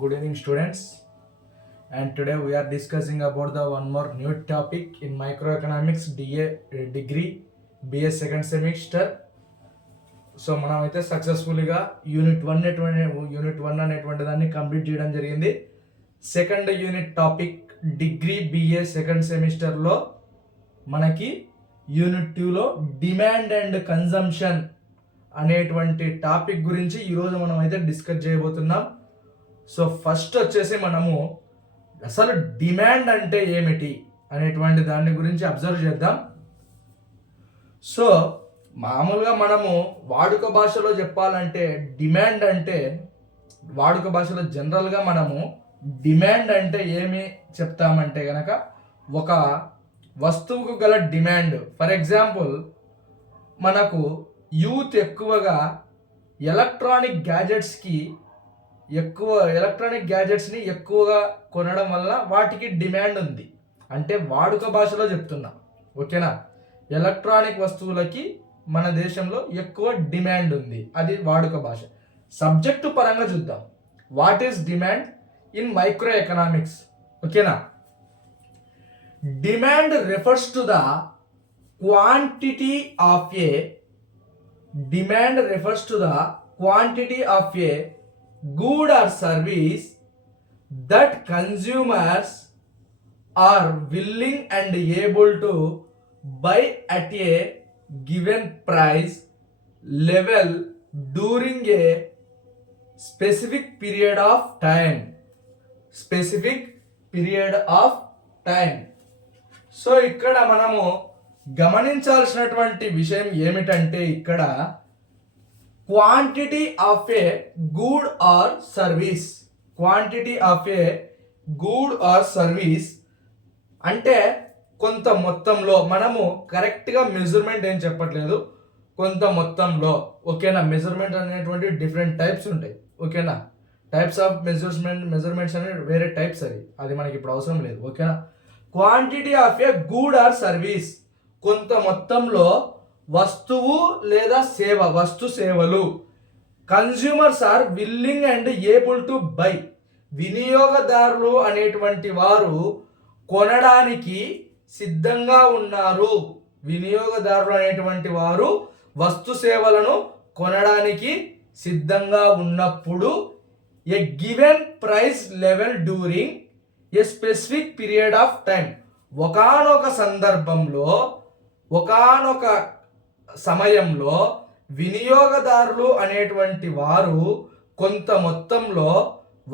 Good evening, students. And today we are discussing about the one more new topic in microeconomics degree BS second semester. So మనం అయితే సక్సెస్ఫుల్గా unit one అనేటువంటి దాన్ని complete చేయడం జరిగింది. Second unit topic degree BA second సెమిస్టర్లో మనకి unit 2లో డిమాండ్ అండ్ కన్జంప్షన్ అనేటువంటి టాపిక్ గురించి ఈరోజు మనం అయితే డిస్కస్ చేయబోతున్నాం. సో ఫస్ట్ వచ్చేసి మనము అసలు డిమాండ్ అంటే ఏమిటి అనేటువంటి దాని గురించి అబ్జర్వ్ చేద్దాం. సో మామూలుగా మనము వాడుక భాషలో చెప్పాలంటే డిమాండ్ అంటే వాడుక భాషలో జనరల్గా మనము డిమాండ్ అంటే ఏమి చెప్తామంటే కనుక ఒక వస్తువుకు గల డిమాండ్. ఫర్ ఎగ్జాంపుల్ మనకు యూత్ ఎక్కువగా ఎలక్ట్రానిక్ గ్యాజెట్స్ని ఎక్కువగా కొనడం వల్ల వాటికి డిమాండ్ ఉంది అంటే వాడుక భాషలో చెప్తున్నా. ఓకేనా, ఎలక్ట్రానిక్ వస్తువులకి మన దేశంలో ఎక్కువ డిమాండ్ ఉంది, అది వాడుక భాష. సబ్జెక్టు పరంగా చూద్దాం, what is demand in micro economics. ఓకేనా, demand refers to the quantity of a good or service that consumers are willing and able to buy at a given price level during a specific period of time. So ఇక్కడ మనము గమనించాల్సినటువంటి విషయం ఏమిటంటే ఇక్కడ quantity of a good or service అంటే కొంత మొత్తంలో, మనము కరెక్ట్గా మెజర్మెంట్ ఏం చెప్పట్లేదు, కొంత మొత్తంలో. ఓకేనా, మెజర్మెంట్ అనేటువంటి డిఫరెంట్ టైప్స్ ఉంటాయి. ఓకేనా, టైప్స్ ఆఫ్ మెజర్మెంట్స్ అనేవి వేరే టైప్స్, అది మనకి ఇప్పుడు అవసరం లేదు. ఓకేనా, quantity of a good or service కొంత మొత్తంలో వస్తువు లేదా సేవలు. Consumers are willing and able to buy, వినియోగదారులు అనేటువంటి వారు కొనడానికి సిద్ధంగా ఉన్నారు. వినియోగదారులు అనేటువంటి వారు వస్తు సేవలను కొనడానికి సిద్ధంగా ఉన్నప్పుడు ఏ given price level during a specific period of time, ఒకానొక సందర్భంలో ఒకానొక సమయంలో వినియోగదారులు అనేటువంటి వారు కొంత మొత్తంలో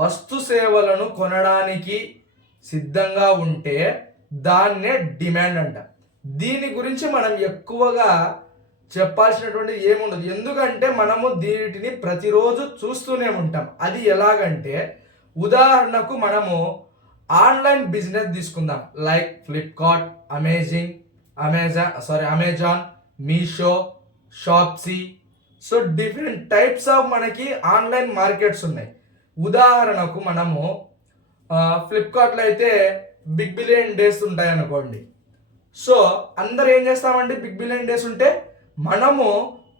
వస్తు సేవలను కొనడానికి సిద్ధంగా ఉంటే దాన్నే డిమాండ్ అంట. దీని గురించి మనం ఎక్కువగా చెప్పాల్సినటువంటి ఏముండదు, ఎందుకంటే మనము దీనిని ప్రతిరోజు చూస్తూనే ఉంటాం. అది ఎలాగంటే ఉదాహరణకు మనము ఆన్లైన్ బిజినెస్ తీసుకుందాం, like Flipkart, Amazon, Meesho, Shopsy. So different types of మనకి ఆన్లైన్ మార్కెట్స్ ఉన్నాయి. ఉదాహరణకు మనము ఫ్లిప్కార్ట్లో అయితే బిగ్ బిలియన్ డేస్ ఉంటాయి అనుకోండి. సో అందరు ఏం చేస్తామంటే బిగ్ బిలియన్ డేస్ ఉంటే మనము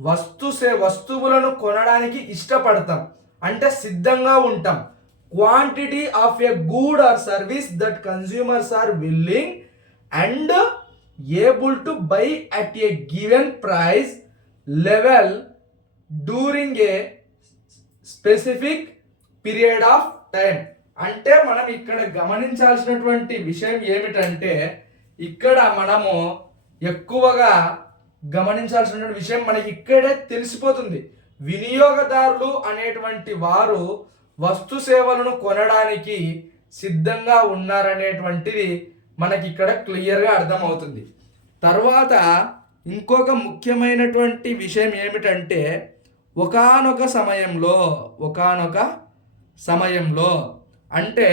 వస్తువులను కొనడానికి ఇష్టపడతాం, అంటే సిద్ధంగా ఉంటాం. Quantity of a good or service that consumers are willing and able to buy at a given price level during a specific period of time. అంటే మనం ఇక్కడ గమనించాల్సినటువంటి విషయం ఏమిటంటే ఇక్కడ మనము ఎక్కువగా గమనించాల్సినటువంటి విషయం మనకి ఇక్కడే తెలిసిపోతుంది. వినియోగదారులు అనేటువంటి వారు వస్తు సేవలను కొనడానికి సిద్ధంగా ఉన్నారనేటువంటిది మనకి ఇక్కడ క్లియర్గా అర్థమవుతుంది. తర్వాత ఇంకొక ముఖ్యమైనటువంటి విషయం ఏమిటంటే ఒకానొక సమయంలో అంటే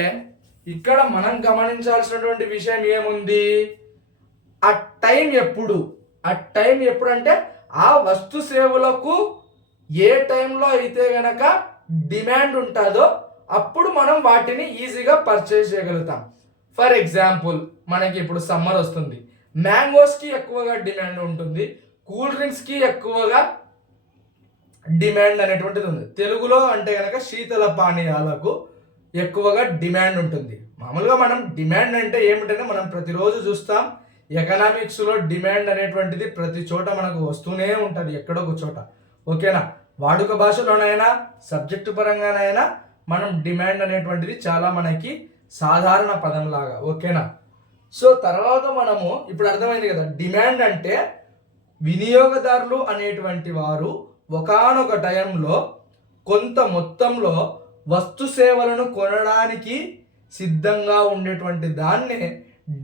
ఇక్కడ మనం గమనించాల్సినటువంటి విషయం ఏముంది, ఆ టైం ఎప్పుడు అంటే ఆ వస్తు సేవలకు ఏ టైంలో అయితే గనక డిమాండ్ ఉంటుందో అప్పుడు మనం వాటిని ఈజీగా పర్చేస్ చేయగలుగుతాం. ఫర్ ఎగ్జాంపుల్ మనకి ఇప్పుడు సమ్మర్ వస్తుంది, మ్యాంగోస్కి ఎక్కువగా డిమాండ్ ఉంటుంది, కూల్ డ్రింక్స్కి ఎక్కువగా డిమాండ్ అనేటువంటిది ఉంది. తెలుగులో అంటే కనుక శీతల పానీయాలకు ఎక్కువగా డిమాండ్ ఉంటుంది. మామూలుగా మనం డిమాండ్ అంటే ఏమిటంటే మనం ప్రతిరోజు చూస్తాం, ఎకనామిక్స్లో డిమాండ్ అనేటువంటిది ప్రతి చోట మనకు వస్తూనే ఉంటుంది, ఎక్కడో ఒక చోట. ఓకేనా, వాడుక భాషలోనైనా సబ్జెక్టు పరంగానైనా మనం డిమాండ్ అనేటువంటిది చాలా మనకి సాధారణ పదంలాగా. ఓకేనా, సో తర్వాత మనము ఇప్పుడు అర్థమైంది కదా, డిమాండ్ అంటే వినియోగదారులు అనేటువంటి వారు ఒకానొక టైంలో కొంత మొత్తంలో వస్తు సేవలను కొనడానికి సిద్ధంగా ఉండేటువంటి దాన్నే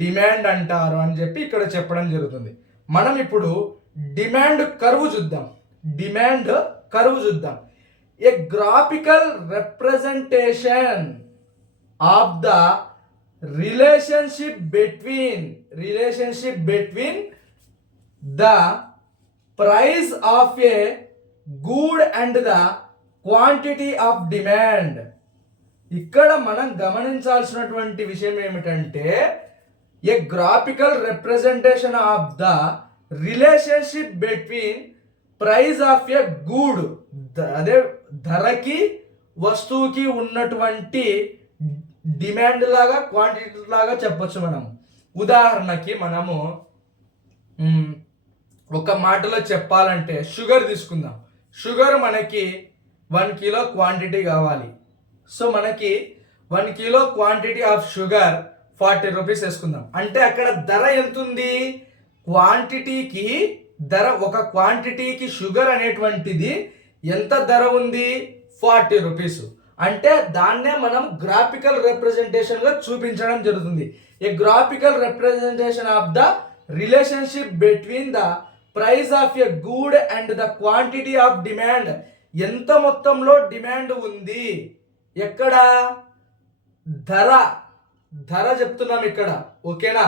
డిమాండ్ అంటారు అని చెప్పి ఇక్కడ చెప్పడం జరుగుతుంది. మనం ఇప్పుడు డిమాండ్ కర్వ్ చూద్దాం. డిమాండ్ కర్వ్ చూద్దాం. A graphical representation of the relationship between the price of a good and the quantity of demand. ఇక్కడ మనం గమనించాల్సినటువంటి విషయం ఏమిటంటే, a graphical representation of the relationship between price of a good, అదే ధరకి వస్తువుకి ఉన్నటువంటి డిమాండ్ లాగా క్వాంటిటీ లాగా చెప్పొచ్చు మనం. ఉదాహరణకి మనము ఒక మాటలో చెప్పాలంటే షుగర్ తీసుకుందాం. షుగర్ మనకి 1 కిలో క్వాంటిటీ కావాలి. సో మనకి 1 kilo quantity of sugar 40 rupees వేసుకుందాం. అంటే అక్కడ ధర ఎంత ఉంది? క్వాంటిటీకి ధర, ఒక క్వాంటిటీకి షుగర్ అనేటువంటిది ఎంత ధర ఉంది? 40 రూపీస్. అంటే దాన్నే మనం గ్రాఫికల్ రిప్రజెంటేషన్గా చూపించడం జరుగుతుంది. A graphical representation of the relationship between the price of a good and the quantity of demand. ఎంత మొత్తంలో డిమాండ్ ఉంది, ఎక్కడ ధర చెప్తున్నాం ఇక్కడ. ఓకేనా,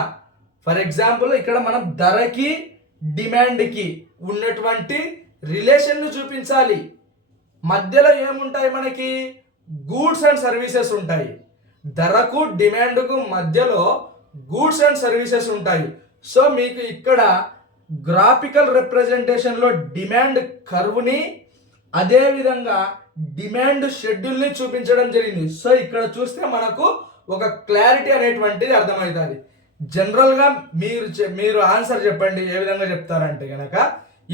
ఫర్ ఎగ్జాంపుల్ ఇక్కడ మనం ధరకి డిమాండ్కి ఉన్నటువంటి రిలేషన్ను చూపించాలి. మధ్యలో ఏముంటాయి మనకి? గూడ్స్ అండ్ సర్వీసెస్ ఉంటాయి. ధరకు డిమాండ్కు మధ్యలో గూడ్స్ అండ్ సర్వీసెస్ ఉంటాయి. సో మీకు ఇక్కడ గ్రాఫికల్ రిప్రజెంటేషన్లో డిమాండ్ కర్వ్ని, అదేవిధంగా డిమాండ్ షెడ్యూల్ని చూపించడం జరిగింది. సో ఇక్కడ చూస్తే మనకు ఒక క్లారిటీ అనేటువంటిది అర్థమవుతుంది. జనరల్గా మీరు ఆన్సర్ చెప్పండి, ఏ విధంగా చెప్తారంటే కనుక,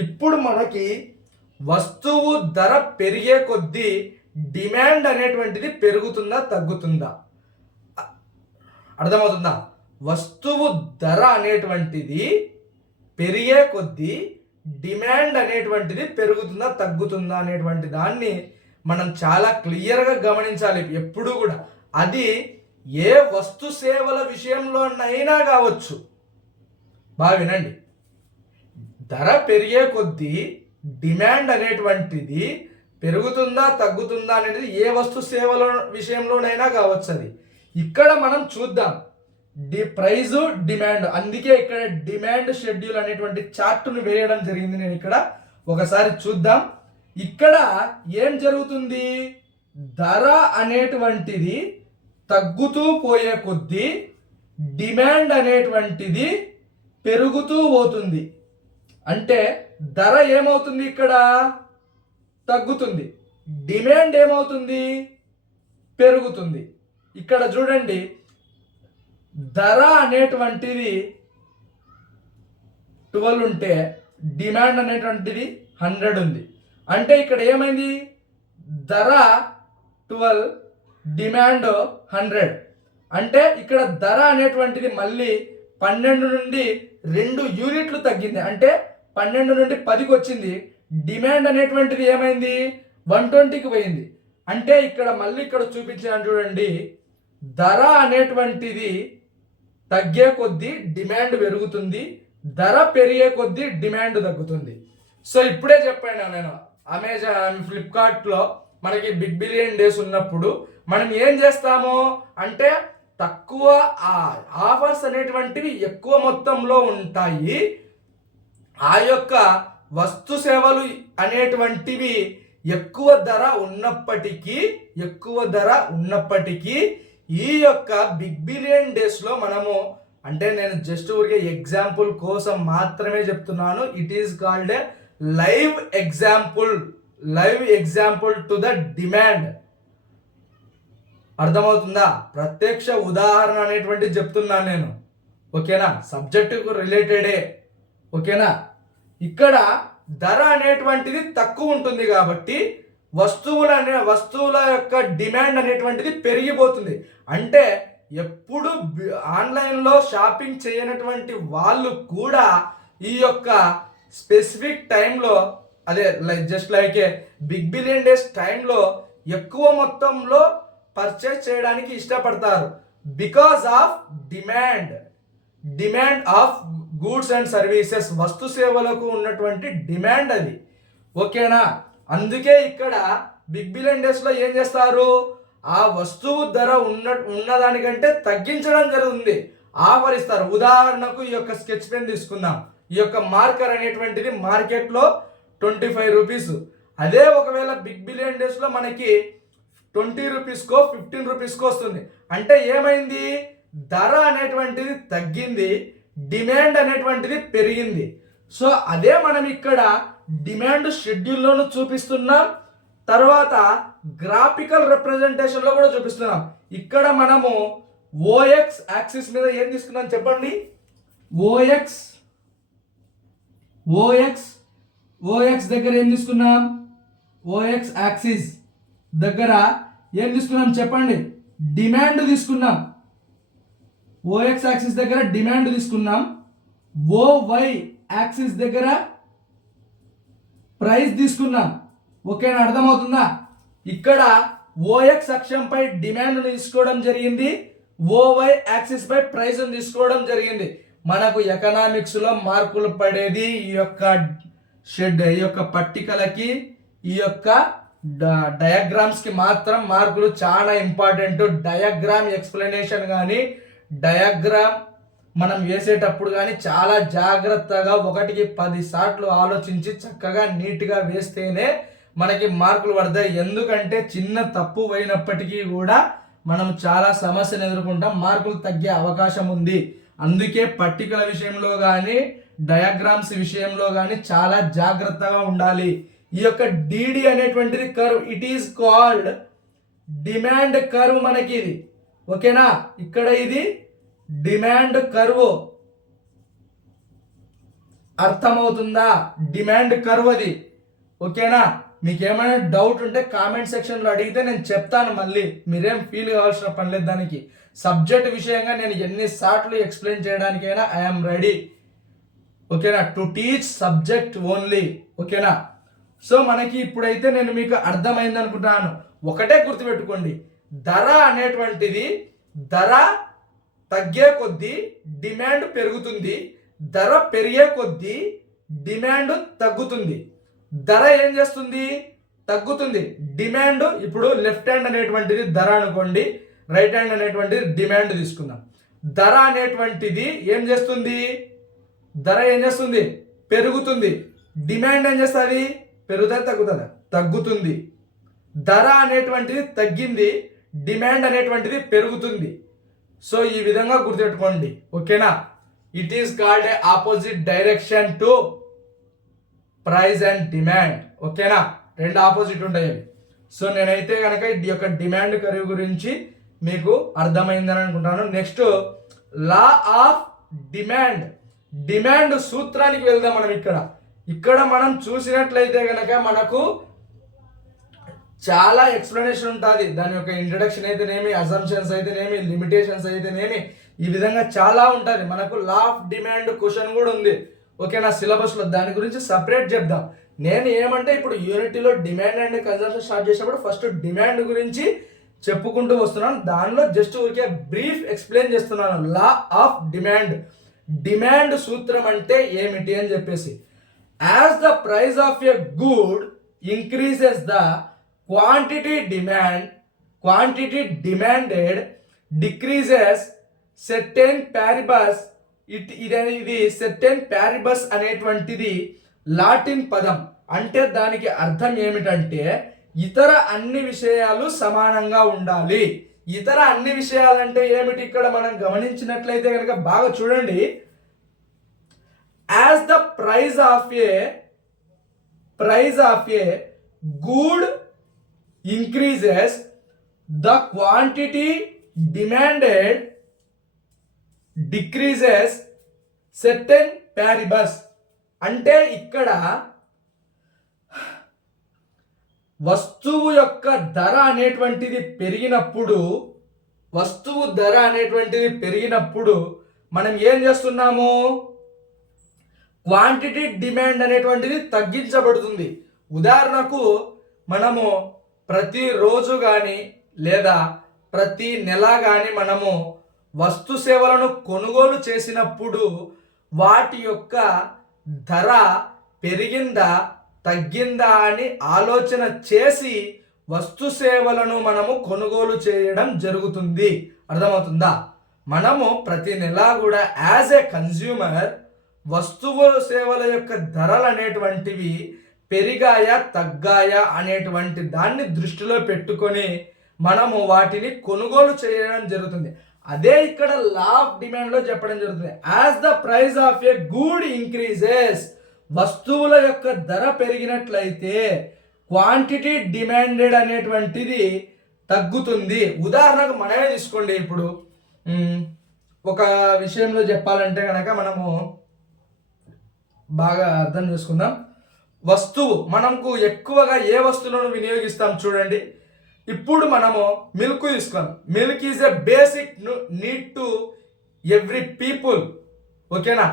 ఇప్పుడు మనకి వస్తువు ధర పెరిగే కొద్దీ డిమాండ్ అనేటువంటిది పెరుగుతుందా తగ్గుతుందా? అర్థమవుతుందా? వస్తువు ధర అనేటువంటిది పెరిగే కొద్దీ డిమాండ్ అనేటువంటిది పెరుగుతుందా తగ్గుతుందా అనేటువంటి దాన్ని మనం చాలా క్లియర్గా గమనించాలి ఎప్పుడు కూడా. అది ఏ వస్తు సేవల విషయంలోనైనా కావచ్చు. బాగా వినండి, ధర పెరిగే కొద్దీ డిమాండ్ అనేటువంటిది పెరుగుతుందా తగ్గుతుందా అనేది ఏ వస్తు సేవల విషయంలోనైనా కావచ్చు. అది ఇక్కడ మనం చూద్దాం, ప్రైజు డిమాండ్. అందుకే ఇక్కడ డిమాండ్ షెడ్యూల్ అనేటువంటి చార్ట్ను వేయడం జరిగింది. నేను ఇక్కడ ఒకసారి చూద్దాం. ఇక్కడ ఏం జరుగుతుంది? ధర అనేటువంటిది తగ్గుతూ పోయే కొద్దీ డిమాండ్ అనేటువంటిది పెరుగుతూ పోతుంది. అంటే ధర ఏమవుతుంది? ఇక్కడ తగ్గుతుంది. డిమాండ్ ఏమవుతుంది? పెరుగుతుంది. ఇక్కడ చూడండి, ధర అనేటువంటిది 12 ఉంటే డిమాండ్ అనేటువంటిది 100 ఉంది. అంటే ఇక్కడ ఏమైంది? ధర 12, డిమాండ్ 100. అంటే ఇక్కడ ధర అనేటువంటిది మళ్ళీ 12 నుండి 2 యూనిట్లు తగ్గింది. అంటే 12 నుండి 10కి వచ్చింది. డిమాండ్ అనేటువంటిది ఏమైంది? 120కి పోయింది. అంటే ఇక్కడ మళ్ళీ ఇక్కడ చూపించాను చూడండి, ధర అనేటువంటిది తగ్గే కొద్దీ డిమాండ్ పెరుగుతుంది, ధర పెరిగే కొద్దీ డిమాండ్ తగ్గుతుంది. సో ఇప్పుడే చెప్పాను నేను, అమెజాన్, ఫ్లిప్కార్ట్లో మనకి బిగ్ బిలియన్ డేస్ ఉన్నప్పుడు మనం ఏం చేస్తాము అంటే, తక్కువ ఆఫర్స్ అనేటువంటివి ఎక్కువ మొత్తంలో ఉంటాయి. ఆ యొక్క వస్తు సేవలు అనేటువంటివి ఎక్కువ ధర ఉన్నప్పటికీ ఈ యొక్క బిగ్ బిలియన్ డేస్లో మనము, అంటే నేను జస్ట్ ఊరికే ఎగ్జాంపుల్ కోసం మాత్రమే చెప్తున్నాను. It is called a live example to the demand. అర్థమవుతుందా? ప్రత్యక్ష ఉదాహరణ అనేటువంటిది చెప్తున్నాను నేను, ఓకేనా? సబ్జెక్టుకు రిలేటెడే, ఓకేనా? ఇక్కడ ధర అనేటువంటిది తక్కువ ఉంటుంది కాబట్టి వస్తువుల యొక్క డిమాండ్ అనేటువంటిది పెరిగిపోతుంది. అంటే ఎప్పుడు ఆన్లైన్లో షాపింగ్ చేయనటువంటి వాళ్ళు కూడా ఈ యొక్క స్పెసిఫిక్ టైంలో, అదే just like big billion days టైంలో ఎక్కువ మొత్తంలో పర్చేస్ చేయడానికి ఇష్టపడతారు. Because of demand of goods and services, వస్తు సేవలకు ఉన్నటువంటి డిమాండ్ అది, ఓకేనా? అందుకే ఇక్కడ బిగ్ బిలియన్ డేస్లో ఏం చేస్తారు, ఆ వస్తువు ధర ఉన్నదానికంటే తగ్గించడం జరుగుతుంది, ఆఫర్ ఇస్తారు. ఉదాహరణకు ఈ యొక్క స్కెచ్ పెన్ తీసుకుందాం. ఈ యొక్క మార్కర్ అనేటువంటిది మార్కెట్లో 25 రూపీస్. అదే ఒకవేళ బిగ్ బిలియన్ డేస్లో మనకి 20 రూపీస్కో 15 రూపీస్కో వస్తుంది. అంటే ఏమైంది, ధర అనేటువంటిది తగ్గింది, డిమాండ్ అనేటువంటిది పెరిగింది. సో అదే మనం ఇక్కడ డిమాండ్ షెడ్యూల్లోనూ చూపిస్తున్నాం, తర్వాత గ్రాఫికల్ రిప్రజెంటేషన్లో కూడా చూపిస్తున్నాం. ఇక్కడ మనము ఓఎక్స్ యాక్సిస్ మీద ఏం తీసుకున్నాం చెప్పండి. ఓఎక్స్ దగ్గర ఏం తీసుకున్నాం, ఓఎక్స్ యాక్సిస్ దగ్గర ఏం తీసుకున్నాం చెప్పండి, డిమాండ్ తీసుకున్నాం. ఓఎక్స్ యాక్సిస్ దగ్గర డిమాండ్ తీసుకున్నాం. ఓవై యాక్సిస్ దగ్గర ప్రైస్ తీసుకున్నాం, ఓకేనా? అర్థమవుతుందా? ఇక్కడ ఓఎక్స్ అక్షంపై డిమాండ్ తీసుకోవడం జరిగింది, ఓవై యాక్సిస్ పై ప్రైస్ తీసుకోవడం జరిగింది. మనకు ఎకనామిక్స్ లో మార్కులు పడేది ఈ యొక్క పట్టికలకి, ఈ యొక్క డయాగ్రామ్స్ కి మాత్రం మార్కులు చాలా ఇంపార్టెంట్. డయాగ్రామ్ ఎక్స్ప్లెనేషన్ కానీ డయాగ్రామ్ మనం వేసేటప్పుడు కానీ చాలా జాగ్రత్తగా 1కి 10 సార్లు ఆలోచించి చక్కగా నీట్గా వేస్తేనే మనకి మార్కులు పడతాయి. ఎందుకంటే చిన్న తప్పు అయినప్పటికీ కూడా మనం చాలా సమస్యను ఎదుర్కొంటాం, మార్కులు తగ్గే అవకాశం ఉంది. అందుకే పట్టికల విషయంలో కానీ డయాగ్రామ్స్ విషయంలో కానీ చాలా జాగ్రత్తగా ఉండాలి. ఈ యొక్క డిడి అనేటువంటిది curve, it is called demand curve మనకి ఇది, ఓకేనా? ఇక్కడ ఇది డిమాండ్ కర్వ్, అర్థమవుతుందా? డిమాండ్ కర్వ్ అది, ఓకేనా? మీకు ఏమైనా డౌట్ ఉంటే కామెంట్ సెక్షన్లో అడిగితే నేను చెప్తాను, మళ్ళీ మీరేం ఫీల్ కావాల్సిన పని లేదు. దానికి సబ్జెక్ట్ విషయంగా నేను ఎన్నిసార్లు ఎక్స్ప్లెయిన్ చేయడానికైనా ఐఎమ్ రెడీ, ఓకేనా? టు టీచ్ సబ్జెక్ట్ ఓన్లీ, ఓకేనా? సో మనకి ఇప్పుడైతే నేను మీకు అర్థమైంది అనుకుంటున్నాను. ఒకటే గుర్తుపెట్టుకోండి, ధర అనేటువంటిది ధర తగ్గే కొద్దీ డిమాండ్ పెరుగుతుంది, ధర పెరిగే కొద్దీ డిమాండ్ తగ్గుతుంది. ధర ఏం చేస్తుంది, తగ్గుతుంది. డిమాండ్, ఇప్పుడు లెఫ్ట్ హ్యాండ్ అనేటువంటిది ధర అనుకోండి, రైట్ హ్యాండ్ అనేటువంటిది డిమాండ్ తీసుకుందాం. ధర అనేటువంటిది ఏం చేస్తుంది, ధర ఏం చేస్తుంది, పెరుగుతుంది. డిమాండ్ ఏం చేస్తుంది, పెరుగుతుంది తగ్గుతుందా, తగ్గుతుంది. ధర అనేటువంటిది తగ్గింది, డిమాండ్ అనేటువంటిది పెరుగుతుంది. సో ఈ విధంగా గుర్తుపెట్టుకోండి, ఓకేనా? It is called a opposite direction to price and demand, ఓకేనా? రెండు ఆపోజిట్ ఉంటాయి. సో నేనైతే కనుక ఈ యొక్క డిమాండ్ కర్వ్ గురించి మీకు అర్థమైందని అనుకుంటాను. నెక్స్ట్ లా ఆఫ్ డిమాండ్ సూత్రానికి వెళ్దాం మనం. ఇక్కడ మనం చూసినట్లయితే కనుక మనకు చాలా ఎక్స్ప్లెనేషన్ ఉంటుంది. దాని యొక్క ఇంట్రడక్షన్ అయితేనేమి, అజంప్షన్స్ అయితేనేమి, లిమిటేషన్స్ అయితేనేమి, ఈ విధంగా చాలా ఉంటుంది. మనకు లా ఆఫ్ డిమాండ్ క్వశ్చన్ కూడా ఉంది, ఓకేనా, సిలబస్లో. దాని గురించి సపరేట్ చెప్దాం. నేను ఏమంటే ఇప్పుడు యూనిటీలో డిమాండ్ అండ్ కన్జంప్షన్ స్టార్ట్ చేసినప్పుడు ఫస్ట్ డిమాండ్ గురించి చెప్పుకుంటూ వస్తున్నాను. దానిలో జస్ట్ ఊరికే బ్రీఫ్ ఎక్స్ప్లెయిన్ చేస్తున్నాను. లా ఆఫ్ డిమాండ్ సూత్రం అంటే ఏమిటి అని చెప్పేసి, as the price of a good increases the quantity demanded decreases సెర్టెన్ ప్యారిబస్. ఇది సెర్టెన్ ప్యారిబస్ అనేటువంటిది లాటిన్ పదం. అంటే దానికి అర్థం ఏమిటంటే ఇతర అన్ని విషయాలు సమానంగా ఉండాలి. ఇతర అన్ని విషయాలంటే ఏమిటి, ఇక్కడ మనం గమనించినట్లయితే కనుక బాగా చూడండి. As the price of a good increases the quantity demanded decreases సెర్టెన్ ప్యారిబస్. అంటే ఇక్కడ వస్తువు యొక్క ధర అనేటువంటిది పెరిగినప్పుడు మనం ఏం చేస్తున్నాము, క్వాంటిటీ డిమాండ్ అనేటువంటిది తగ్గించబడుతుంది. ఉదాహరణకు మనము ప్రతిరోజు కానీ లేదా ప్రతి నెల కానీ మనము వస్తు సేవలను కొనుగోలు చేసినప్పుడు వాటి యొక్క ధర పెరిగిందా తగ్గిందా అని ఆలోచన చేసి వస్తు సేవలను మనము కొనుగోలు చేయడం జరుగుతుంది. అర్థమవుతుందా? మనము ప్రతి నెల కూడా యాజ్ ఏ కన్జ్యూమర్ వస్తువు సేవల యొక్క ధరలు అనేటువంటివి పెరిగాయా తగ్గాయా అనేటువంటి దాన్ని దృష్టిలో పెట్టుకొని మనము వాటిని కొనుగోలు చేయడం జరుగుతుంది. అదే ఇక్కడ లా ఆఫ్ డిమాండ్లో చెప్పడం జరుగుతుంది. As the price of a good increases, వస్తువుల యొక్క ధర పెరిగినట్లయితే క్వాంటిటీ డిమాండెడ్ అనేటువంటిది తగ్గుతుంది. ఉదాహరణకు మనమే తీసుకోండి. ఇప్పుడు ఒక విషయంలో చెప్పాలంటే కనుక మనము బాగా అర్థం చేసుకుందాం. వస్తువు మనకు ఎక్కువగా ఏ వస్తువులను వినియోగిస్తాం చూడండి. ఇప్పుడు మనము మిల్క్ తీసుకోండి. Milk is a basic need to every people. ఓకేనా?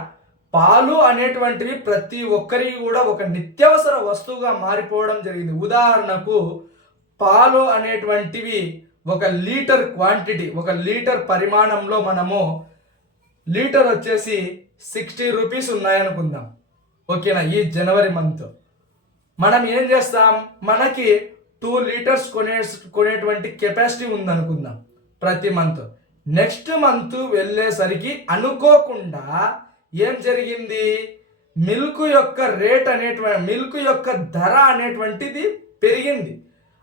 పాలు అనేటువంటివి ప్రతి ఒక్కరికి కూడా ఒక నిత్యావసర వస్తువుగా మారిపోవడం జరిగింది. ఉదాహరణకు పాలు అనేటువంటివి ఒక లీటర్ క్వాంటిటీ, ఒక లీటర్ పరిమాణంలో మనము లీటర్ వచ్చేసి 60 రూపీస్ ఉన్నాయనుకుందాం. ఓకేనా? ఈ జనవరి మంత్ మనం ఏం చేస్తాం, మనకి 2 లీటర్స్ కొనేటువంటి కెపాసిటీ ఉందనుకుందాం ప్రతి మంత్. నెక్స్ట్ మంత్ వెళ్ళేసరికి అనుకోకుండా ఏం జరిగింది, మిల్క్ యొక్క ధర అనేటువంటిది పెరిగింది.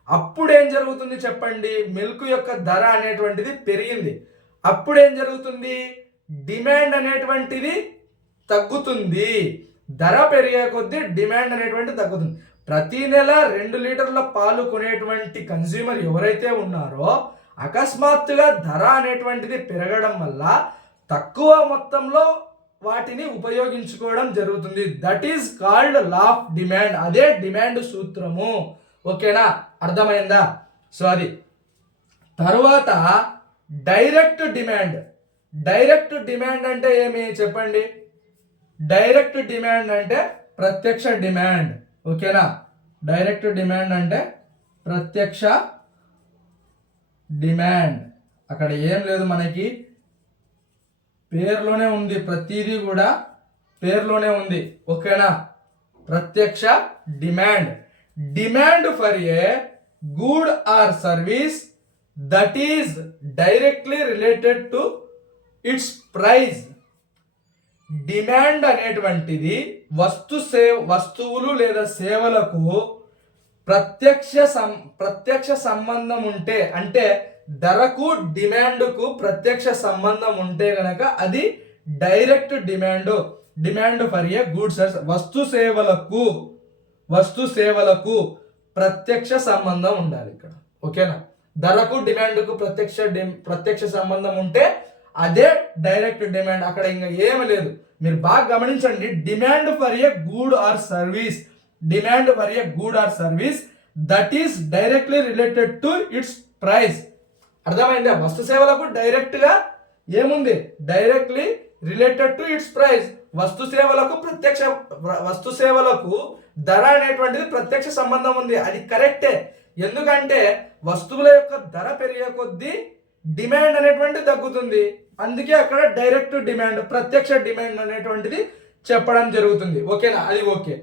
అప్పుడు ఏం జరుగుతుంది చెప్పండి? మిల్క్ యొక్క ధర అనేటువంటిది పెరిగింది. అప్పుడు ఏం జరుగుతుంది, డిమాండ్ అనేటువంటిది తగ్గుతుంది. ధర పెరిగే కొద్దీ డిమాండ్ అనేటువంటిది తగ్గుతుంది. ప్రతి నెల 2 లీటర్ల పాలు కొనేటువంటి కన్స్యూమర్ ఎవరైతే ఉన్నారో అకస్మాత్తుగా ధర అనేటువంటిది పెరగడం వల్ల తక్కువ మొత్తంలో వాటిని ఉపయోగించుకోవడం జరుగుతుంది. That is called law of demand. అదే డిమాండ్ సూత్రము. ఓకేనా? అర్థమైందా? సో అది తర్వాత డైరెక్ట్ డిమాండ్. డైరెక్ట్ డిమాండ్ అంటే ఏమి చెప్పండి? డైరెక్ట్ డిమాండ్ అంటే ప్రత్యక్ష డిమాండ్. ఓకేనా? డైరెక్ట్ డిమాండ్ అంటే ప్రత్యక్ష డిమాండ్. అక్కడ ఏం లేదు, మనకి పేర్లోనే ఉంది, ప్రతిదీ కూడా పేర్లోనే ఉంది. ఓకేనా? ప్రత్యక్ష demand. Demand for a good or service that is directly related to it's price. Demand అనేటువంటిది వస్తువులు లేదా సేవలకు ప్రత్యక్ష సంబంధం ఉంటే, అంటే ధరకు డిమాండ్కు ప్రత్యక్ష సంబంధం ఉంటే గనక అది direct demand. Demand for a goods. వస్తు సేవలకు ప్రత్యక్ష సంబంధం ఉండాలి ఇక్కడ. ఓకేనా? ధరకు డిమాండ్కు ప్రత్యక్ష సంబంధం ఉంటే అదే డైరెక్ట్ డిమాండ్. అక్కడ ఇంకా ఏమి లేదు. మీరు బాగా గమనించండి. Demand for a good or service, demand for a good or service that is directly related to it's price. అర్థమైందా? వస్తు సేవలకు డైరెక్ట్ గా ఏముంది, directly related to it's price. వస్తు సేవలకు ధర అనేటువంటిది ప్రత్యక్ష సంబంధం ఉంది. అది కరెక్టే. ఎందుకంటే వస్తువుల యొక్క ధర పెరిగే కొద్దీ డిమాండ్ అనేటువంటిది తగ్గుతుంది. అందుకే అక్కడ డైరెక్ట్ డిమాండ్, ప్రత్యక్ష డిమాండ్ అనేటువంటిది చెప్పడం జరుగుతుంది. ఓకేనా? అది ఓకే.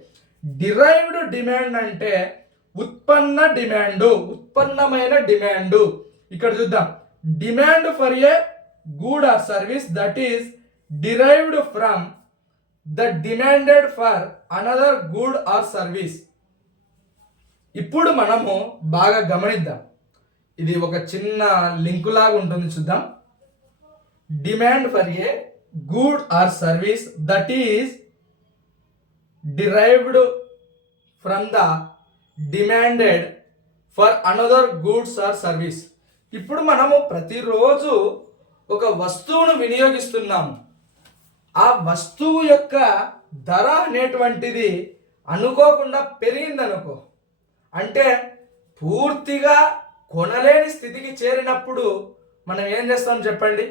డిరైవ్డ్ డిమాండ్ అంటే ఉత్పన్నమైన డిమాండ్. ఇక్కడ చూద్దాం. Demand for a good or service that is derived from the demanded for another good or service. ఇప్పుడు మనము బాగా గమనిద్దాం. ఇది ఒక చిన్న లింకు లాగా ఉంటుంది, చూద్దాం. Demand for a good or service that is derived from the demanded for another goods or service. ఇప్పుడు మనము ప్రతిరోజు ఒక వస్తువును వినియోగిస్తున్నాము. ఆ వస్తువు యొక్క ధర అనేటువంటిది అనుకోకుండా పెరిగిందనుకో, అంటే పూర్తిగా కొనలేని స్థితికి చేరినప్పుడు మనం ఏం చేస్తాం చెప్పండి?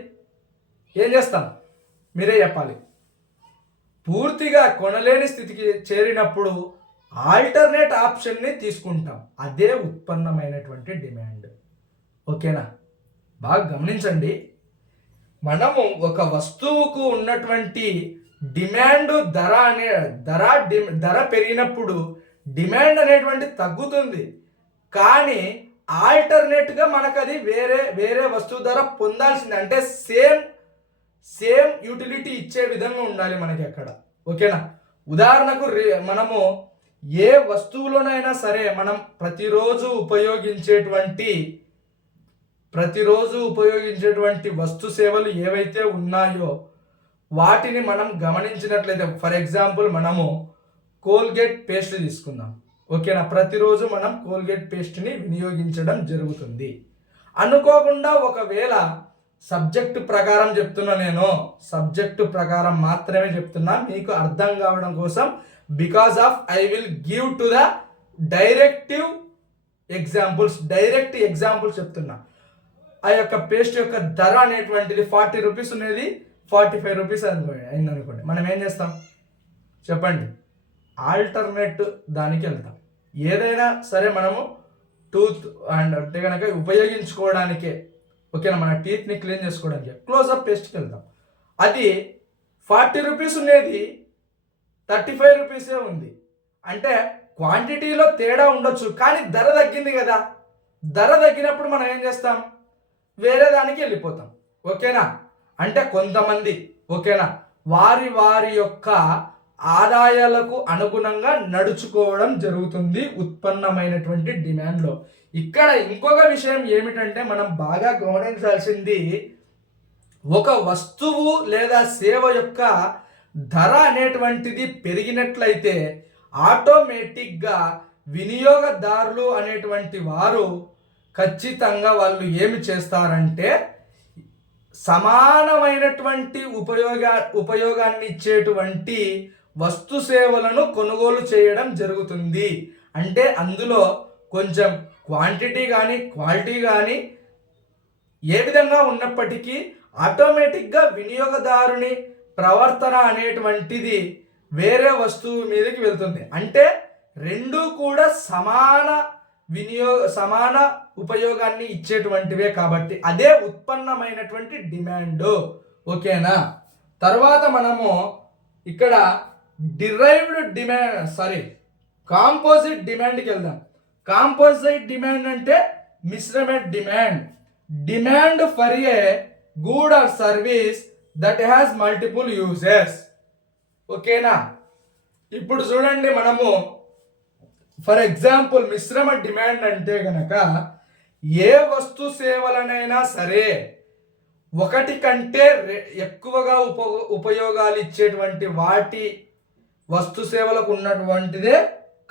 ఏం చేస్తాం? మీరే చెప్పాలి. పూర్తిగా కొనలేని స్థితికి చేరినప్పుడు ఆల్టర్నేట్ ఆప్షన్ని తీసుకుంటాం. అదే ఉత్పన్నమైనటువంటి డిమాండ్. ఓకేనా? బాగా గమనించండి. మనము ఒక వస్తువుకు ఉన్నటువంటి డిమాండ్ ధర పెరిగినప్పుడు డిమాండ్ అనేటువంటి తగ్గుతుంది. కానీ ఆల్టర్నేట్గా మనకు అది వేరే వస్తువు ధర పొందాల్సింది. అంటే సేమ్ యూటిలిటీ ఇచ్చే విధంగా ఉండాలి మనకి అక్కడ. ఓకేనా? ఉదాహరణకు మనము ఏ వస్తువులోనైనా సరే మనం ప్రతిరోజు ఉపయోగించేటువంటి వస్తు సేవలు ఏవైతే ఉన్నాయో వాటిని మనం గమనించినట్లయితే, ఫర్ ఎగ్జాంపుల్ మనము కోల్గేట్ పేస్ట్ తీసుకుందాం. ఓకేనా? ప్రతిరోజు మనం కోల్గేట్ పేస్ట్ని వినియోగించడం జరుగుతుంది. అనుకోకుండా ఒకవేళ సబ్జెక్టు ప్రకారం చెప్తున్నా, నేను సబ్జెక్టు ప్రకారం మాత్రమే చెప్తున్నా మీకు అర్థం కావడం కోసం. Because of I will give to the direct examples చెప్తున్నా. ఆ యొక్క పేస్ట్ యొక్క ధర అనేటువంటిది 40 రూపీస్ ఉన్నది 45 రూపీస్ అయిందనుకోండి, మనం ఏం చేస్తాం చెప్పండి? ఆల్టర్నేట్ దానికి వెళ్తాం. ఏదైనా సరే మనము టూత్ అండ్ అంటే కనుక ఉపయోగించుకోవడానికే, ఓకేనా, మన టీత్ని క్లీన్ చేసుకోవడానికి క్లోజప్ పేస్ట్కి వెళ్తాం. అది 40 రూపీస్ ఉండేది 35 రూపీసే ఉంది. అంటే క్వాంటిటీలో తేడా ఉండొచ్చు, కానీ ధర తగ్గింది కదా. ధర తగ్గినప్పుడు మనం ఏం చేస్తాం? వేరే దానికి వెళ్ళిపోతాం. ఓకేనా? అంటే కొంతమంది, ఓకేనా, వారి యొక్క ఆదాయాలకు అనుగుణంగా నడుచుకోవడం జరుగుతుంది ఉత్పన్నమైనటువంటి డిమాండ్లో. ఇక్కడ ఇంకొక విషయం ఏమిటంటే మనం బాగా గమనించాల్సింది, ఒక వస్తువు లేదా సేవ యొక్క ధర అనేటువంటిది పెరిగినట్లయితే ఆటోమేటిక్గా వినియోగదారులు అనేటువంటి వారు ఖచ్చితంగా వాళ్ళు ఏమి చేస్తారంటే సమానమైనటువంటి ఉపయోగాన్ని ఇచ్చేటువంటి వస్తు సేవలను కొనుగోలు చేయడం జరుగుతుంది. అంటే అందులో కొంచెం క్వాంటిటీ కానీ క్వాలిటీ కానీ ఏ విధంగా ఉన్నప్పటికీ ఆటోమేటిక్గా వినియోగదారుని ప్రవర్తన అనేటువంటిది వేరే వస్తువు మీదకి వెళ్తుంది. అంటే రెండూ కూడా సమాన ఉపయోగాన్ని ఇచ్చేటువంటివే కాబట్టి అదే ఉత్పన్నమైనటువంటి డిమాండ్. ఓకేనా? తర్వాత మనము ఇక్కడ కాంపోజిట్ డిమాండ్కి వెళ్దాం. కాంపోజిట్ డిమాండ్ అంటే మిశ్రమ demand for a good or service that has multiple uses. ఓకేనా? ఇప్పుడు చూడండి, మనము ఫర్ ఎగ్జాంపుల్ మిశ్రమ డిమాండ్ అంటే గనక ఏ వస్తు సేవలనైనా సరే ఒకటి కంటే ఎక్కువగా ఉపయోగాలు ఇచ్చేటువంటి వాటి వస్తు సేవలకు ఉన్నటువంటిదే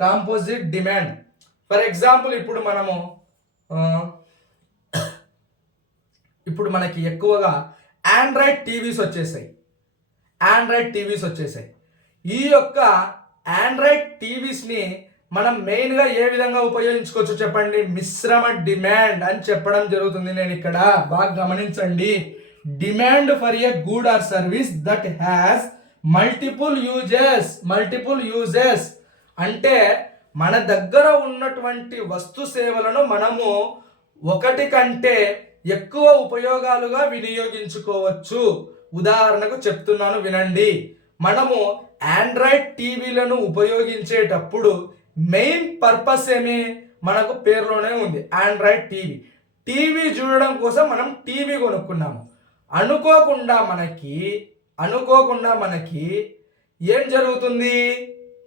కాంపోజిట్ డిమాండ్. ఫర్ ఎగ్జాంపుల్ ఇప్పుడు మనకి ఎక్కువగా ఆండ్రాయిడ్ టీవీస్ వచ్చేసాయి. ఈ యొక్క ఆండ్రాయిడ్ టీవీస్ని మనం మెయిన్గా ఏ విధంగా ఉపయోగించుకోవచ్చు చెప్పండి? మిశ్రమ డిమాండ్ అని చెప్పడం జరుగుతుంది. నేను ఇక్కడ బాగా గమనించండి. Demand for a good or service that has multiple uses అంటే మన దగ్గర ఉన్నటువంటి వస్తు సేవలను మనము ఒకటి కంటే ఎక్కువ ఉపయోగాలుగా వినియోగించుకోవచ్చు. ఉదాహరణకు చెప్తున్నాను, వినండి. మనము ఆండ్రాయిడ్ టీవీలను ఉపయోగించేటప్పుడు మెయిన్ పర్పస్ ఏమి? మనకు పేరులోనే ఉంది, ఆండ్రాయిడ్ టీవీ చూడడం కోసం మనం టీవీ కొనుక్కున్నాము. అనుకోకుండా మనకి ఏం జరుగుతుంది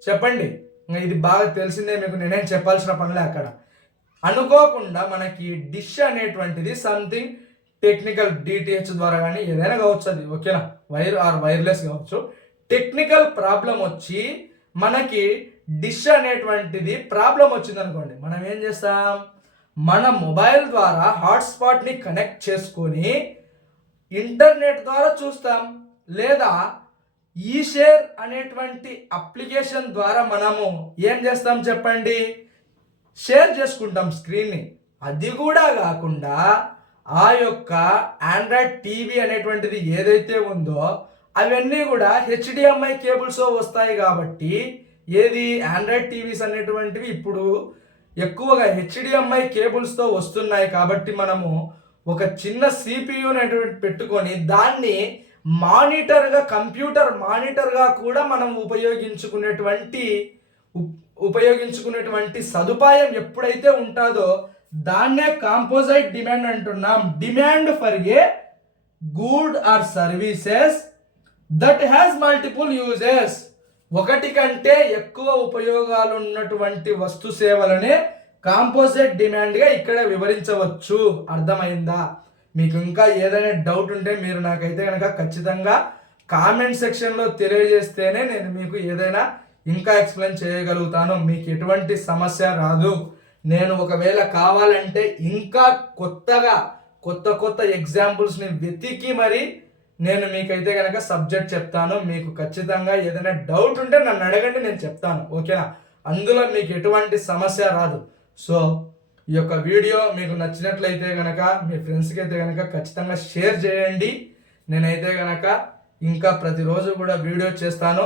చెప్పండి? ఇది బాగా తెలిసిందే మీకు, నేనేం చెప్పాల్సిన పనిలే. అక్కడ అనుకోకుండా మనకి డిష్ అనేటువంటిది సంథింగ్ టెక్నికల్ డిటిహెచ్ ద్వారా కానీ ఏదైనా కావచ్చు, అది ఓకేనా, వైర్లెస్ కావచ్చు, టెక్నికల్ ప్రాబ్లం వచ్చి మనకి డిష్ అనేటువంటిది ప్రాబ్లం వచ్చింది అనుకోండి, మనం ఏం చేస్తాం? మన మొబైల్ ద్వారా హాట్స్పాట్ని కనెక్ట్ చేసుకొని ఇంటర్నెట్ ద్వారా చూస్తాం, లేదా ఈ షేర్ అనేటువంటి అప్లికేషన్ ద్వారా మనము ఏం చేస్తాం చెప్పండి, షేర్ చేసుకుంటాం స్క్రీన్ని. అది కూడా కాకుండా ఆ యొక్క ఆండ్రాయిడ్ టీవీ అనేటువంటిది ఏదైతే ఉందో అవన్నీ కూడా హెచ్డిఎంఐ కేబుల్స్ వస్తాయి. కాబట్టి ఏది ఆండ్రాయిడ్ టీవీస్ అనేటువంటివి ఇప్పుడు ఎక్కువగా హెచ్డిఎంఐ కేబుల్స్తో వస్తున్నాయి. కాబట్టి మనము ఒక చిన్న సిపియు అనేటువంటి పెట్టుకొని దాన్ని మానిటర్గా, కంప్యూటర్ మానిటర్గా కూడా మనం ఉపయోగించుకునేటువంటి సదుపాయం ఎప్పుడైతే ఉంటుందో దాన్నే కాంపోజిట్ డిమాండ్ అంటున్నాం. Demand for a good or services that has multiple uses. ఒకటి కంటే ఎక్కువ ఉపయోగాలు ఉన్నటువంటి వస్తు సేవలనే కాంపోజిట్ డిమాండ్గా ఇక్కడ వివరించవచ్చు. అర్థమైందా? మీకు ఇంకా ఏదైనా డౌట్ ఉంటే మీరు నాకైతే కనుక ఖచ్చితంగా కామెంట్ సెక్షన్లో తెలియజేస్తేనే నేను మీకు ఏదైనా ఇంకా ఎక్స్ప్లెయిన్ చేయగలుగుతాను. మీకు ఎటువంటి సమస్య రాదు. నేను ఒకవేళ కావాలంటే ఇంకా కొత్త ఎగ్జాంపుల్స్ని వెతికి మరి నేను మీకైతే కనుక సబ్జెక్ట్ చెప్తాను. మీకు ఖచ్చితంగా ఏదైనా డౌట్ ఉంటే నన్ను అడగండి, నేను చెప్తాను. ఓకేనా? అందులో మీకు ఎటువంటి సమస్య రాదు. సో ఈ యొక్క వీడియో మీకు నచ్చినట్లయితే కనుక మీ ఫ్రెండ్స్కి అయితే కనుక ఖచ్చితంగా షేర్ చేయండి. నేనైతే కనుక ఇంకా ప్రతిరోజు కూడా వీడియో చేస్తాను.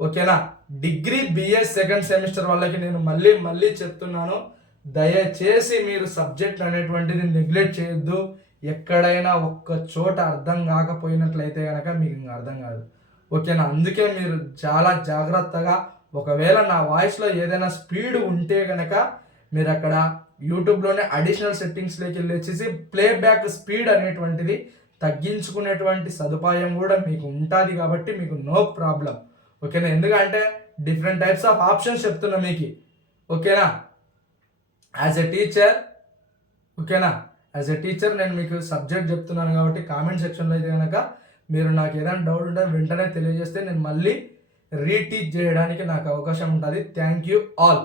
ఓకేనా? డిగ్రీ బిఎస్ సెకండ్ సెమిస్టర్ వాళ్ళకి నేను మళ్ళీ చెప్తున్నాను, దయచేసి మీరు సబ్జెక్ట్ అనేటువంటిది నెగ్లెక్ట్ చేయొద్దు. ఎక్కడైనా ఒక్క చోట అర్థం కాకపోయినట్లయితే కనుక మీకు ఇంకా అర్థం కాదు. ఓకేనా? అందుకే మీరు చాలా జాగ్రత్తగా, ఒకవేళ నా వాయిస్లో ఏదైనా స్పీడ్ ఉంటే కనుక మీరు అక్కడ యూట్యూబ్లోనే అడిషనల్ సెట్టింగ్స్లోకి వెళ్ళి వచ్చేసి ప్లేబ్యాక్ స్పీడ్ అనేటువంటిది తగ్గించుకునేటువంటి సదుపాయం కూడా మీకు ఉంటుంది. కాబట్టి మీకు నో ప్రాబ్లం. ఓకేనా? ఎందుకంటే డిఫరెంట్ టైప్స్ ఆఫ్ ఆప్షన్స్ చెప్తున్నా మీకు. ఓకేనా? యాజ్ ఎ టీచర్, ఓకేనా, యాజ్ ఎ టీచర్ నేను మీకు సబ్జెక్ట్ చెప్తున్నాను. కాబట్టి కామెంట్ సెక్షన్లో అయితే కనుక మీరు నాకు ఏదైనా డౌట్ ఉంటే వెంటనే తెలియజేస్తే నేను మళ్ళీ రీటీచ్ చేయడానికి నాకు అవకాశం ఉంటుంది. Thank you all.